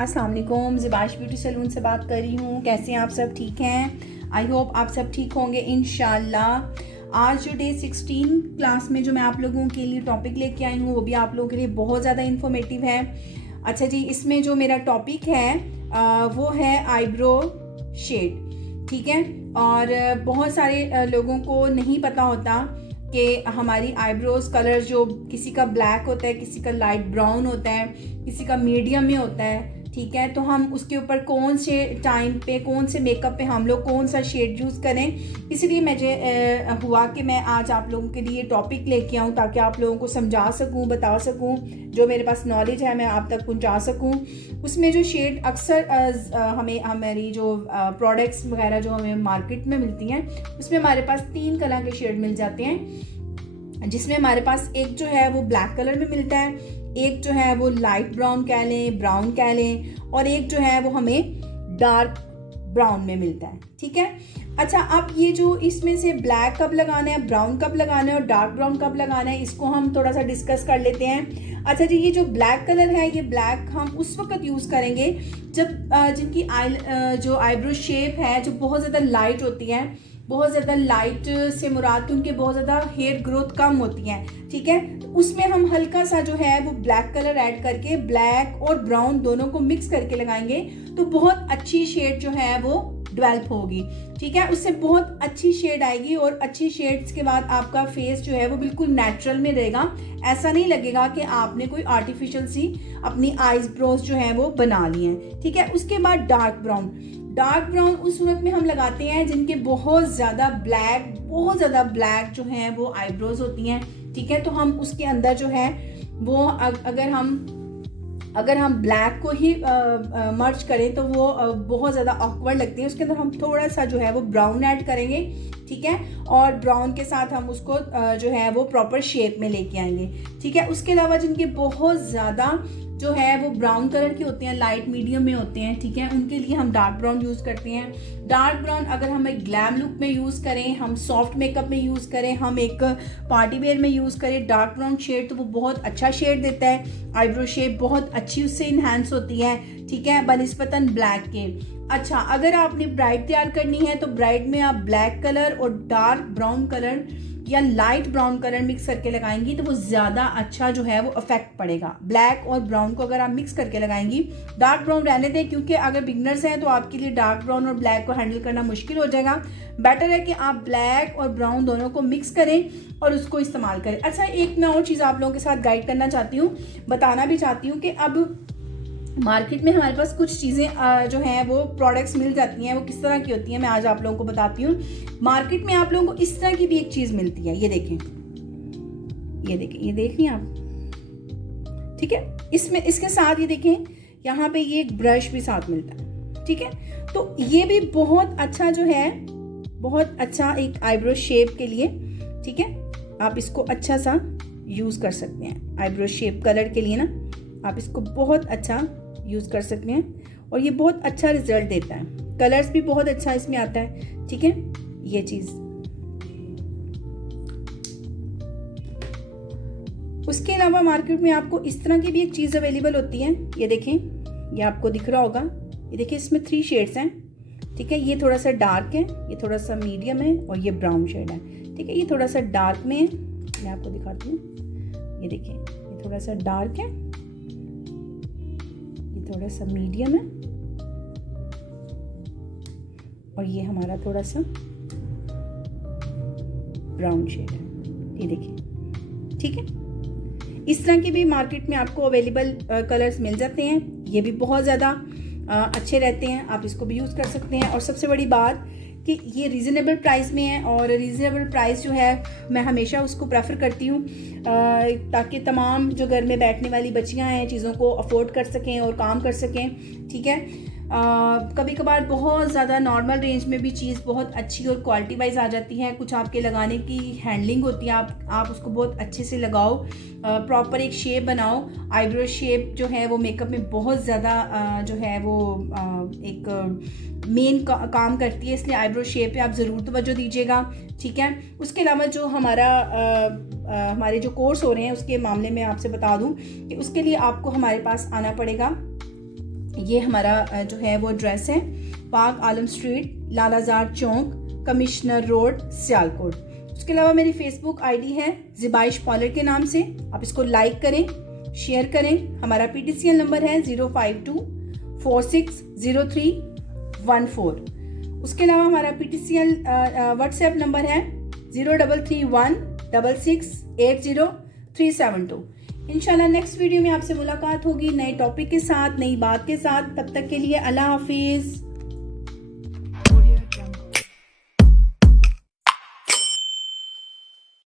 अस्सलाम वालेकुम, ज़िबाश beauty salon से बात कर रही हूँ। कैसे हैं आप सब? ठीक हैं? आई होप आप सब ठीक होंगे इंशाल्लाह। आज जो डे 16 क्लास में जो मैं आप लोगों के लिए टॉपिक लेके आई हूँ वो भी आप लोगों के लिए बहुत ज़्यादा इन्फॉर्मेटिव है। अच्छा जी, इसमें जो मेरा टॉपिक है वो है आईब्रो शेड, ठीक है। और बहुत सारे लोगों को नहीं पता होता कि हमारी आईब्रोज कलर जो किसी का ब्लैक होता है, किसी का लाइट ब्राउन होता है, किसी का मीडियम में होता है, ठीक है। तो हम उसके ऊपर कौन से टाइम पे, कौन से मेकअप पे हम लोग कौन सा शेड यूज़ करें, इसलिए मुझे हुआ कि मैं आज आप लोगों के लिए टॉपिक लेके आऊँ ताकि आप लोगों को समझा सकूँ, बता सकूँ, जो मेरे पास नॉलेज है मैं आप तक पहुँचा सकूँ। उसमें जो शेड अक्सर हमें हमारी जो प्रोडक्ट्स वगैरह जो हमें मार्केट में मिलती हैं उसमें हमारे पास 3 कलर के शेड मिल जाते हैं, जिसमें हमारे पास एक जो है वो ब्लैक कलर में मिलता है, एक जो है वो लाइट ब्राउन कह लें, ब्राउन कह लें, और एक जो है वो हमें डार्क ब्राउन में मिलता है, ठीक है। अच्छा, अब ये जो इसमें से ब्लैक कब लगाना है, ब्राउन कब लगाना है और डार्क ब्राउन कब लगाना है, इसको हम थोड़ा सा डिस्कस कर लेते हैं। अच्छा जी, ये जो ब्लैक कलर है, ये ब्लैक हम उस वक्त यूज़ करेंगे जब जिनकी जो आईब्रो शेप है जो बहुत ज़्यादा लाइट होती है। बहुत ज़्यादा लाइट से मुराद उनके बहुत ज़्यादा हेयर ग्रोथ कम होती है, ठीक है। तो उसमें हम हल्का सा जो है वो ब्लैक कलर ऐड करके ब्लैक और ब्राउन दोनों को मिक्स करके लगाएंगे तो बहुत अच्छी शेड जो है वो डेवलप होगी, ठीक है। उससे बहुत अच्छी शेड आएगी और अच्छी शेड्स के बाद आपका फेस जो है वो बिल्कुल नेचुरल में रहेगा। ऐसा नहीं लगेगा कि आपने कोई आर्टिफिशियल सी अपनी आईज ब्रोज जो है वो बना ली हैं, ठीक है। उसके बाद डार्क ब्राउन उस सूरत में हम लगाते हैं जिनके बहुत ज़्यादा ब्लैक जो हैं वो आईब्रोज होती हैं, ठीक है। तो हम उसके अंदर जो है वो अगर हम ब्लैक को ही मर्ज करें तो वो बहुत ज़्यादा ऑकवर्ड लगती है। उसके अंदर हम थोड़ा सा जो है वो ब्राउन ऐड करेंगे, ठीक है, और ब्राउन के साथ हम उसको जो है वो प्रॉपर शेप में लेके आएंगे, ठीक है। उसके अलावा जिनके बहुत ज़्यादा जो है वो ब्राउन कलर के होते हैं, लाइट मीडियम में होते हैं, ठीक है, उनके लिए हम डार्क ब्राउन यूज़ करते हैं। डार्क ब्राउन अगर हम एक ग्लैम लुक में यूज़ करें, हम सॉफ्ट मेकअप में यूज़ करें, हम एक पार्टी वेयर में यूज़ करें डार्क ब्राउन शेड, तो वो बहुत अच्छा शेड देता है। आईब्रो शेप बहुत अच्छी उससे इन्हांस होती है, ठीक है, बनिस्बतन ब्लैक के। अच्छा, अगर आपने ब्राइड तैयार करनी है तो ब्राइड में आप ब्लैक कलर और डार्क ब्राउन कलर या लाइट ब्राउन कलर मिक्स करके लगाएंगी तो वो ज़्यादा अच्छा जो है वो इफेक्ट पड़ेगा। ब्लैक और ब्राउन को अगर आप मिक्स करके लगाएंगी, डार्क ब्राउन रहने दें क्योंकि अगर बिगनर्स हैं तो आपके लिए डार्क ब्राउन और ब्लैक को हैंडल करना मुश्किल हो जाएगा। बेटर है कि आप ब्लैक और ब्राउन दोनों को मिक्स करें और उसको इस्तेमाल करें। अच्छा, एक मैं और चीज़ आप लोगों के साथ गाइड करना चाहती हूँ, बताना भी चाहती हूँ कि अब मार्केट में हमारे पास कुछ चीज़ें जो हैं वो प्रोडक्ट्स मिल जाती हैं, वो किस तरह की होती हैं मैं आज आप लोगों को बताती हूँ। मार्केट में आप लोगों को इस तरह की भी एक चीज़ मिलती है, ये देखें, ये देख रही हैं आप, ठीक है। इसमें इसके साथ ये देखें, यहाँ पे ये एक ब्रश भी साथ मिलता है, ठीक है। तो ये भी बहुत अच्छा जो है, बहुत अच्छा एक आईब्रो शेप के लिए, ठीक है। आप इसको अच्छा सा यूज़ कर सकते हैं आईब्रो शेप कलर के लिए ना, आप इसको बहुत अच्छा यूज़ कर सकते हैं और ये बहुत अच्छा रिजल्ट देता है। कलर्स भी बहुत अच्छा इसमें आता है, ठीक है। ये चीज़ उसके अलावा मार्केट में आपको इस तरह की भी एक चीज़ अवेलेबल होती है, ये देखें, ये आपको दिख रहा होगा, ये देखिए, इसमें 3 शेड्स हैं, ठीक है। ये थोड़ा सा डार्क है, ये थोड़ा सा मीडियम है और ये ब्राउन शेड है, ठीक है। ये थोड़ा सा डार्क में है, मैं आपको दिखाती हूँ, ये देखिए, ये थोड़ा सा डार्क है, थोड़ा सा मीडियम है और ये हमारा थोड़ा सा ब्राउन शेड है, ये देखिए, ठीक है। इस तरह के भी मार्केट में आपको अवेलेबल कलर्स मिल जाते हैं, ये भी बहुत ज़्यादा अच्छे रहते हैं, आप इसको भी यूज़ कर सकते हैं। और सबसे बड़ी बात कि ये रीज़नेबल प्राइस में है, और रीज़नेबल प्राइस जो है मैं हमेशा उसको प्रेफर करती हूँ ताकि तमाम जो घर में बैठने वाली बच्चियाँ हैं चीज़ों को अफोर्ड कर सकें और काम कर सकें, ठीक है। कभी कभार बहुत ज़्यादा नॉर्मल रेंज में भी चीज़ बहुत अच्छी और क्वालिटी वाइज आ जाती है, कुछ आपके लगाने की हैंडलिंग होती है, आप उसको बहुत अच्छे से लगाओ, प्रॉपर एक शेप बनाओ। आईब्रो शेप जो है वो मेकअप में बहुत ज़्यादा जो है वो एक मेन काम करती है, इसलिए आईब्रो शेप पे आप ज़रूर तवज्जो दीजिएगा, ठीक है। उसके अलावा जो हमारे जो कोर्स हो रहे हैं उसके मामले में आपसे बता दूं कि उसके लिए आपको हमारे पास आना पड़ेगा। ये हमारा जो है वो एड्रेस है, पाक आलम स्ट्रीट, लालाजार चौक, कमिश्नर रोड, सियालकोट। उसके अलावा मेरी फेसबुक आईडी है ज़िबाइश पार्लर के नाम से, आप इसको लाइक करें, शेयर करें। हमारा PTCL नंबर है 052460314। उसके अलावा हमारा PTCL व्हाट्सएप नंबर है 03316680 इंशाल्लाह नेक्स्ट वीडियो में आपसे मुलाकात होगी नए टॉपिक के साथ, नई बात के साथ। तब तक के लिए अल्लाह हाफिज़।